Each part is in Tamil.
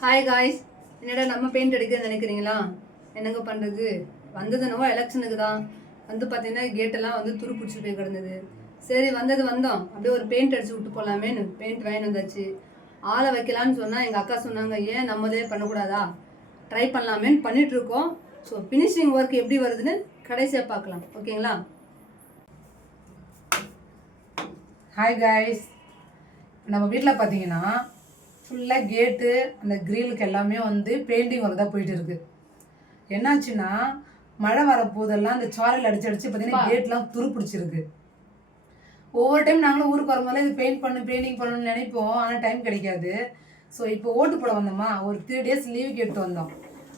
ஹாய் காய்ஸ், என்னடா நம்ம பெயிண்ட் அடிக்கிறதுன்னு நினைக்கிறீங்களா? என்னங்க பண்ணுறது, வந்தது என்னவோ எலெக்ஷனுக்கு தான். வந்து பார்த்தீங்கன்னா கேட்டெல்லாம் வந்து துரு பிடிச்சி போய் கிடந்தது. சரி வந்தோம், அப்படியே ஒரு பெயிண்ட் அடிச்சு விட்டு போகலாமேன்னு பெயிண்ட் வாங்கிட்டு வந்தாச்சு. ஆளை வைக்கலான்னு சொன்னால் எங்கள் அக்கா சொன்னாங்க, ஏன் நம்மதே பண்ணக்கூடாதா, ட்ரை பண்ணலாமேன்னு பண்ணிகிட்ருக்கோம். ஸோ ஃபினிஷிங் ஒர்க் எப்படி வருதுன்னு கடைசியாக பார்க்கலாம், ஓகேங்களா? ஹாய் காய்ஸ், நம்ம வீட்டில் பார்த்தீங்கன்னா ஃபுல்லாக கேட்டு அந்த கிரிலுக்கு எல்லாமே வந்து பெயிண்டிங் ஒர்க் தான் போயிட்டு இருக்குது. என்னாச்சுன்னா மழை வரப்போதெல்லாம் அந்த சாரல் அடிச்சு பார்த்தீங்கன்னா கேட்லாம் துரு பிடிச்சிருக்கு. ஒவ்வொரு டைம் நாங்களும் ஊருக்கு வரும்போது இது பெயிண்டிங் பண்ணணும்னு நினைப்போம், ஆனால் டைம் கிடைக்காது. ஸோ இப்போ ஓட்டு போட வந்தோமா, ஒரு 3 days லீவுக்கு எடுத்து வந்தோம்.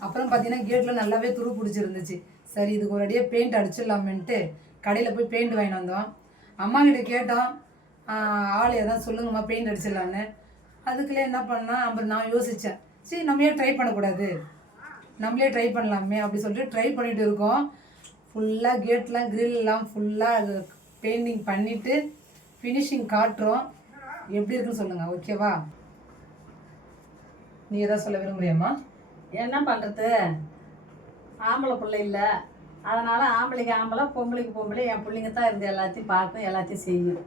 அப்புறம் பார்த்தீங்கன்னா கேட்டில் நல்லாவே துரு பிடிச்சிருந்துச்சு. சரி இதுக்கு ஒரு அடியாக பெயிண்ட் அடிச்சிடலாமேன்ட்டு கடையில் போய் பெயிண்ட் வாங்கிட்டு வந்தோம். அம்மா கிட்ட கேட்டோம், ஆள் எதாவது சொல்லுங்கம்மா பெயிண்ட் அடிச்சிடலான்னு. அதுக்குள்ளே என்ன பண்ணால் அப்புறம் நான் யோசித்தேன், சரி நம்மளே ட்ரை பண்ணக்கூடாது, நம்மளே ட்ரை பண்ணலாமே அப்படி சொல்லிட்டு ட்ரை பண்ணிட்டு இருக்கோம். ஃபுல்லாக கேட்லாம் கிரில்லாம் ஃபுல்லாக பெயிண்டிங் பண்ணிவிட்டு ஃபினிஷிங் காட்டுறோம். எப்படி இருக்குன்னு சொல்லுங்கள், ஓகேவா? நீ எதாவது சொல்ல விரும்புறியம்மா? என்ன பண்ணுறது, ஆம்பளை பிள்ளை இல்லை, அதனால் ஆம்பளைக்கு ஆம்பளை பொம்பளைக்கு பொம்பளை என் பிள்ளைங்க தான் இருந்து எல்லாத்தையும் பார்க்கும், எல்லாத்தையும் செய்யும்.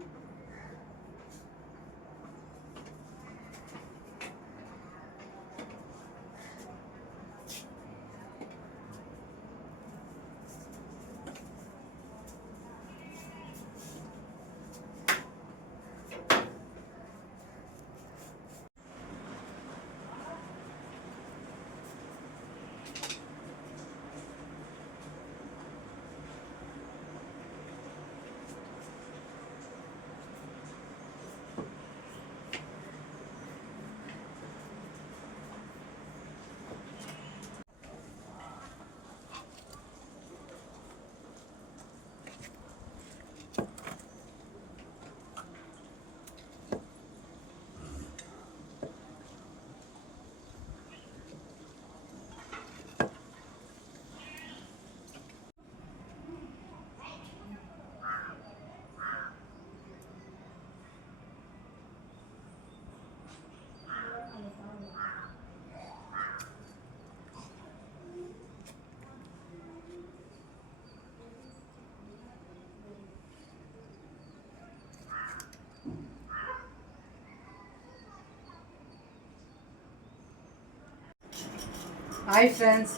ஹாய் ஃப்ரெண்ட்ஸ்,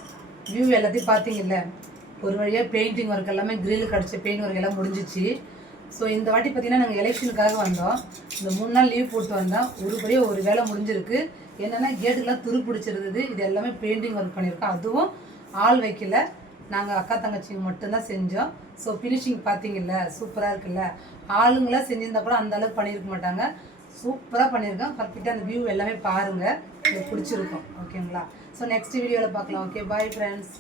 வியூ எல்லாத்தையும் பார்த்தீங்கல்ல. ஒரு வழியாக பெயிண்டிங் ஒர்க் எல்லாமே கிரிலுக்கு அடித்த பெயிண்ட் ஒர்க் எல்லாம் முடிஞ்சிச்சு. ஸோ இந்த வாட்டி பார்த்திங்கன்னா நாங்கள் எலெக்ஷனுக்காக வந்தோம். இந்த 3 நாள் லீவ் போட்டு வந்தோம். ஒரு வேலை முடிஞ்சிருக்கு. என்னென்னா கேட்டுக்கெலாம் துரு பிடிச்சிருந்தது. இது எல்லாமே பெயிண்டிங் ஒர்க் பண்ணியிருக்கோம். அதுவும் ஆள் வைக்கல, நாங்கள் அக்கா தங்கச்சிங்க மட்டும்தான் செஞ்சோம். ஸோ ஃபினிஷிங் பார்த்தீங்கல்ல, சூப்பராக இருக்குல்ல. ஆளுங்களாம் செஞ்சிருந்தா கூட அந்த அளவுக்கு பண்ணியிருக்க மாட்டாங்க. சூப்பராக பண்ணியிருக்கோம். பர்ஃபெக்டாக அந்த வியூ எல்லாமே பாருங்கள், உங்களுக்கு பிடிச்சிருக்கும், ஓகேங்களா? ஸோ நெக்ஸ்ட் வீடியோவில் பார்க்கலாம். Okay, bye friends.